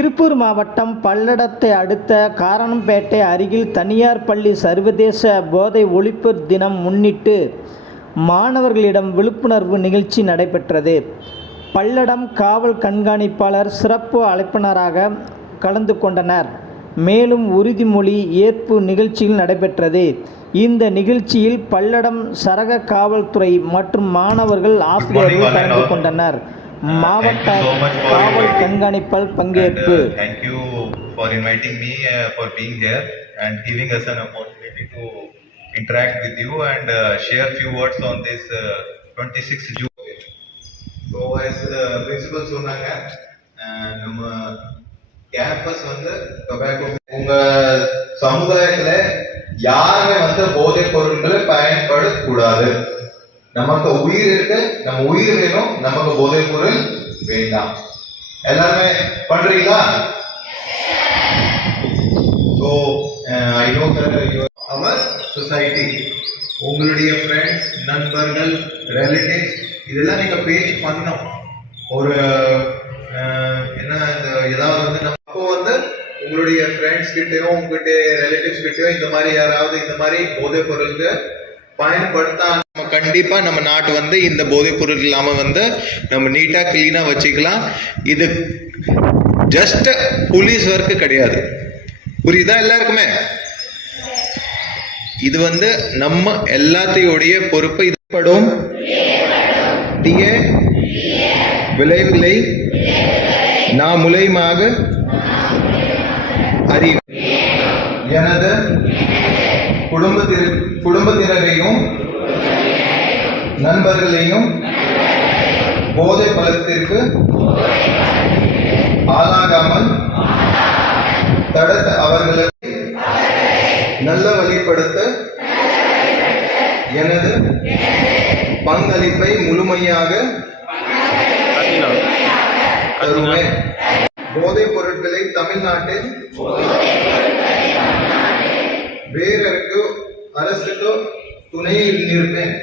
திருப்பூர் மாவட்டம் பல்லடத்தை அடுத்த காரணம்பேட்டை அருகில் தனியார் பள்ளி சர்வதேச போதை ஒழிப்பு தினம் முன்னிட்டு மாணவர்களிடம் விழிப்புணர்வு நிகழ்ச்சி நடைபெற்றது. பல்லடம் காவல் கண்காணிப்பாளர் சிறப்பு அழைப்பாளராக கலந்து கொண்டனர். மேலும் உறுதிமொழி ஏற்பு நிகழ்ச்சிகள் நடைபெற்றது. இந்த நிகழ்ச்சியில் பல்லடம் சரக காவல்துறை மற்றும் மாணவர்கள் ஆசிரியர்கள் கலந்து கொண்டனர். மாவட்ட காவல் கண்காணிப்பாளர் பங்கேற்பு. Thank you for inviting me for being here and giving us an opportunity to interact with you and share few words on this 26th June. So as principal சொன்னாங்க, நம்ம கேம்பஸ் வந்து டொபாக்கோ உங்க சமுதாயத்துல யாருமே போதைப் பொருட்களை பயன்படக்கூடாது. நமக்கு உயிர் இருக்கு, நம்ம உயிர் வேணும், நமக்கு போதைப் பொருள் வேண்டாம். எல்லாருமே பண்றீங்களா? So I know that our society, உங்களுடைய ஃப்ரெண்ட்ஸ், நண்பர்கள், ரிலேட்டிவ்ஸ் இதெல்லாம் நீங்க பேசி பண்ணணும். ஒரு என்ன ஏதாவது நம்ம உங்களுடைய ஃப்ரெண்ட்ஸ் கிட்டயும் உங்ககிட்ட ரிலேட்டிவ்ஸ் கிட்டயும் இந்த மாதிரி யாராவது இந்த மாதிரி போதைப் பொருளுக்கு பயன்படுத்தா கண்டிப்பா நம்ம நாட்டு இந்த போதைப் பொருள் இல்லாம நம்ம நீட்டா கிளீனா வச்சுக்கலாம். இது ஜஸ்ட் போலீஸ் ஒர்க் கிடையாது. புரியுதா எல்லாருக்குமே? இது நம்ம எல்லாத்தையோடைய பொறுப்பு. இது படும் தீய விளைவுகளை நாம் மூலமாக அறிவு எனது குடும்பத்தினரையும் நண்பர்களையும் போதை பழக்கத்திற்கு ஆளாகாமல் தடுத்த அவர்களை நல்ல வழிப்படுத்த எனது பங்களிப்பை முழுமையாக தருவேன். போதைப் பொருட்களை தமிழ்நாட்டில் வேறொரு அரசுக்கு துணையில் நிற்பேன்.